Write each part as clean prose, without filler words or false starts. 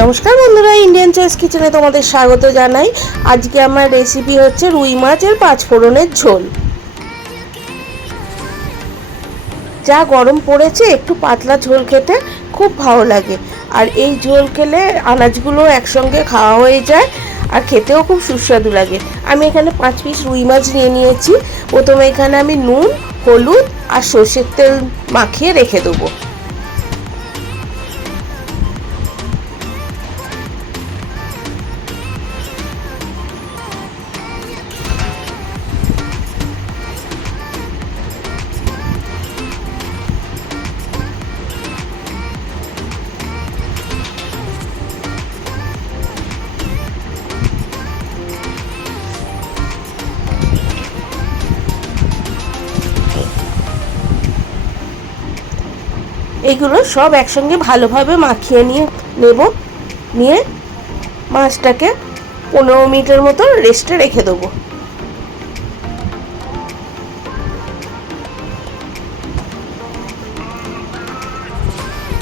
নমস্কার বন্ধুরা, Indian choice কিচেনে তোমাদের স্বাগত জানাই। আজকে আমার রেসিপি হচ্ছে রুই মাছের 5 ফোড়নের ঝোল। যা গরম পড়েছে, একটু পাতলা ঝোল খেতে খুব ভালো লাগে। আর এই ঝোল খেলে আনাজগুলো একসঙ্গে খাওয়া হয়ে যায় আর খেতেও খুব সুস্বাদু লাগে। আমি এখানে 5 পিস রুই মাছ নিয়ে নিয়েছি। প্রথমে এখানে আমি নুন, হলুদ আর সর্ষের তেল মাখিয়ে রেখে দেবো। এইগুলো সব একসঙ্গে ভালোভাবে মাখিয়ে নিয়ে মাছটাকে 15 মিনিটের মতো রেস্টে রেখে দেবো।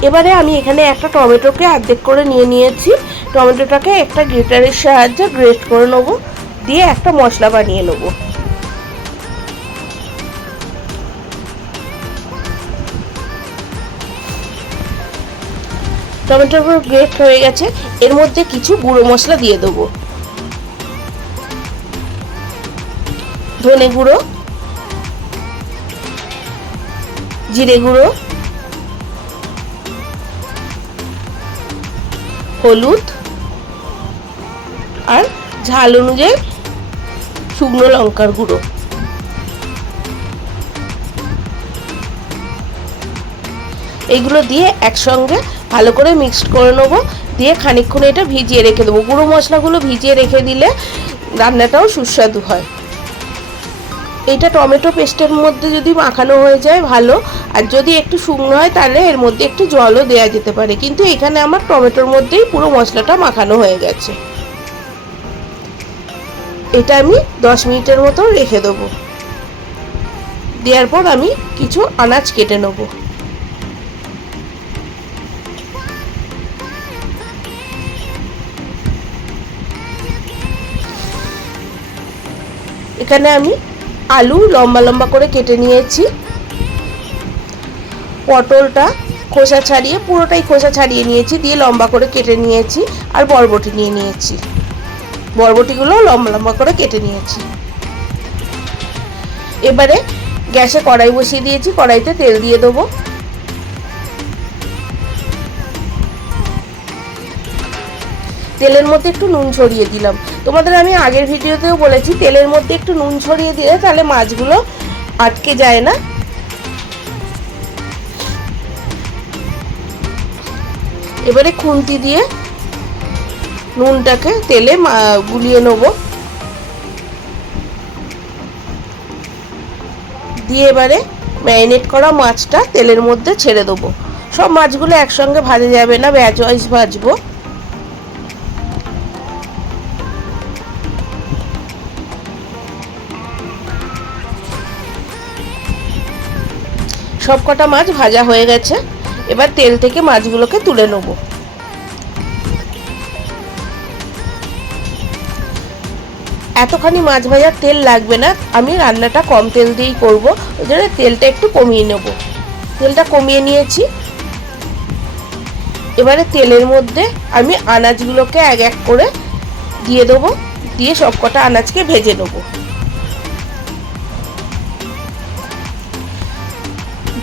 এবারে আমি এখানে একটা টমেটোকে অর্ধেক করে নিয়েছি। টমেটোটাকে একটা গ্রেটারের সাহায্যে গ্রেট করে নেবো, দিয়ে একটা মশলা বানিয়ে নেবো। টমেটোগুলো গ্রেট হয়ে গেছে। এর মধ্যে কিছু গুঁড়ো মশলা দিয়ে দেবো। ধনে গুঁড়ো, জিরে গুঁড়ো, হলুদ আর ঝাল অনুযায়ী শুকনো লঙ্কার গুঁড়ো। এইগুলো দিয়ে একসঙ্গে ভালো করে মিক্সড করে নেবো, দিয়ে খানিকক্ষণ এটা ভিজিয়ে রেখে দেবো। গুঁড়ো মশলাগুলো ভিজিয়ে রেখে দিলে রান্নাটাও সুস্বাদু হয়। এটা টমেটো পেস্টের মধ্যে যদি মাখানো হয়ে যায় ভালো, আর যদি একটু শুকনো হয় তাহলে এর মধ্যে একটু জলও দেওয়া যেতে পারে, কিন্তু এখানে আমার টমেটোর মধ্যেই পুরো মশলাটা মাখানো হয়ে গেছে। এটা আমি 10 মিনিটের মতো রেখে দেবো। দেওয়ার পর আমি কিছু আনাজ কেটে নেবো। এখানে আমি আলু লম্বা লম্বা করে কেটে নিয়েছি। পটলটা খোসা ছাড়িয়ে, পুরোটাই খোসা ছাড়িয়ে নিয়েছি, দিয়ে লম্বা করে কেটে নিয়েছি। আর বরবটি নিয়ে নিয়েছি, বরবটিগুলো লম্বা লম্বা করে কেটে নিয়েছি। এবারে গ্যাসে কড়াই বসিয়ে দিয়েছি, কড়াইতে তেল দিয়ে দেবো। তেলের মধ্যে একটু নুন ছড়িয়ে দিলাম। তোমাদের আমি আগের ভিডিওতেও বলেছি, তেলের মধ্যে একটু নুন ছড়িয়ে দিলে তাহলে মাছগুলো আটকে যায় না। এবারে খুন্তি দিয়ে নুনটাকে তেলে গুলিয়ে নেব, দিয়ে এবারে ম্যারিনেট করা মাছটা তেলের মধ্যে ছেড়ে দেবো। সব মাছগুলো একসঙ্গে ভাজা যাবে না, ব্যাচ ওয়াইজ ভাজবো। সব কটা মাছ ভাজা হয়ে গেছে। এবার তেল থেকে মাছগুলোকে তুলে নেব। এতখানি মাছ ভাজার তেল লাগবে না, আমি রান্নাটা কম তেল দিয়েই করব, ওই জন্য তেলটা একটু কমিয়ে নেব। তেলটা কমিয়ে নিয়েছি। এবারে তেলের মধ্যে আমি আনাজগুলোকে এক এক করে দিয়ে দেবো, দিয়ে সব কটা আনাজকে ভেজে নেব।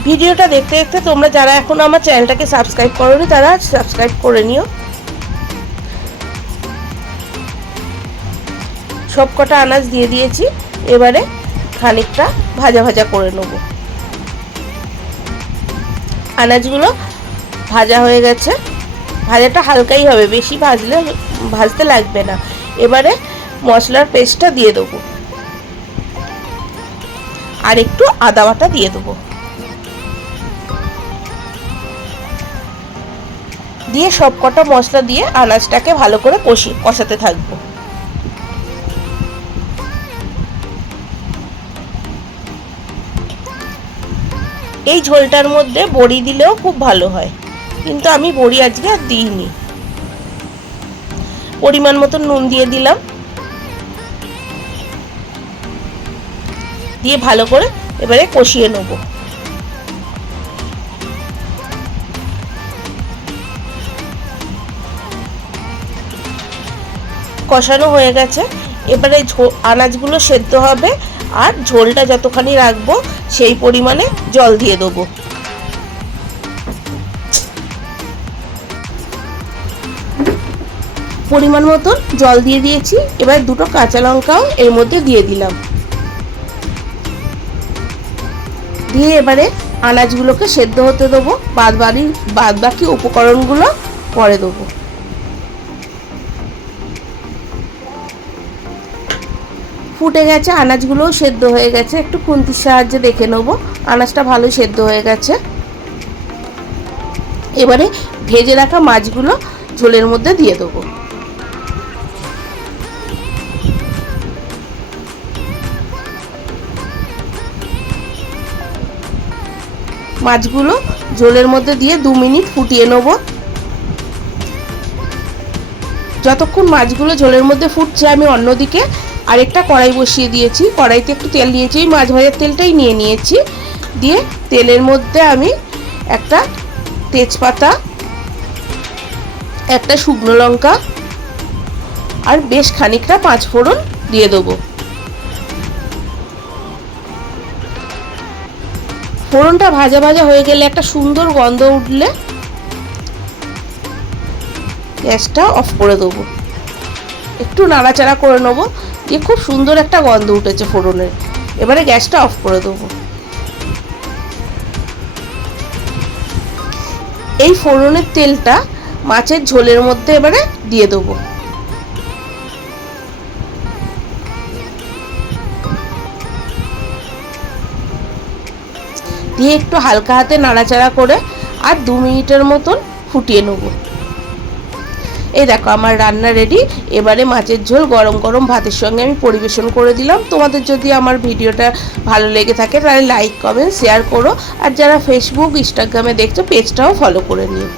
ভিডিওটা দেখতে দেখতে তোমরা যারা এখন আমার চ্যানেলটাকে সাবস্ক্রাইব করোনি তারা সাবস্ক্রাইব করে নিও। সব কটা আনাজ দিয়ে দিয়েছি। এবারে খানিকটা ভাজা ভাজা করে নেব। আনাজগুলো ভাজা হয়ে গেছে। ভাজাটা হালকাই হবে, বেশি ভাজতে লাগবে না। এবারে মশলার পেস্টটা দিয়ে দেবো, আর একটু আদা বাটা দিয়ে দেবো, দিয়ে সব কটা মশলা দিয়ে আনাজটাকে ভালো করে কষাতে থাকবো। এই ঝোলটার মধ্যে বড়ি দিলেও খুব ভালো হয়, কিন্তু আমি বড়ি আজকে আর দিইনি। পরিমাণ মতো নুন দিয়ে দিলাম, দিয়ে ভালো করে এবারে কষিয়ে নেব। কষানো হয়ে গেছে, এবারে আনাজগুলো সেদ্ধ হবে আর ঝোলটা যতখানি রাখবো সেই পরিমাণে জল দিয়ে দেবো। পরিমাণ মতো জল দিয়ে দিয়েছি, এবার দুটো কাঁচা লঙ্কাও এর মধ্যে দিয়ে দিলাম, দিয়ে এবারে আনাজগুলোকে সেদ্ধ হতে দেবো, বাদ বাকি উপকরণগুলো পরে দেবো। ফুটে গেছে, আনাজগুলোও সেদ্ধ হয়ে গেছে, একটু খুন্তির সাহায্যে দেখে নেবো আনাজটা ভালোই সেদ্ধ হয়ে গেছে। এবারে ভেজে রাখা মাছগুলো ঝোলের মধ্যে দিয়ে দেবো। মাছগুলো ঝোলের মধ্যে দিয়ে 2 মিনিট ফুটিয়ে নেব। যতক্ষণ মাছগুলো ঝোলের মধ্যে ফুটছে আমি অন্যদিকে আরেকটা কড়াই বসিয়ে দিয়েছি, কড়াইতে একটু তেল দিয়েছি, ওই মাছ ভাজার তেলটাই নিয়ে নিয়েছি। দিয়ে তেলের মধ্যে আমি একটা তেজপাতা, একটা শুকনো লঙ্কা আর বেশ খানিকটা 5 ফোড়ন দিয়ে দেবো। ফোড়নটা ভাজা ভাজা হয়ে গেলে একটা সুন্দর গন্ধ উঠলে গ্যাসটা অফ করে দেবো, একটু নাড়াচাড়া করে নেবো, দিয়ে খুব সুন্দর একটা গন্ধ উঠেছে ফোড়নের। এবারে গ্যাসটা অফ করে দেবো। এই ফোড়নের তেলটা মাছের ঝোলের মধ্যে এবারে দিয়ে দেবো। দিয়ে একটু হালকা হাতে নাড়াচাড়া করে আর 2 মিনিটের মতন ফুটিয়ে নেব। এই দেখো আমার রান্না রেডি। এবারে মাছের ঝোল গরম গরম ভাতের সঙ্গে আমি পরিবেশন করে দিলাম। তোমাদের যদি আমার ভিডিওটা ভালো লেগে থাকে তাহলে লাইক কমেন্ট শেয়ার করো, আর যারা ফেসবুক ইনস্টাগ্রামে দেখছো পেজটাও ফলো করে নিও।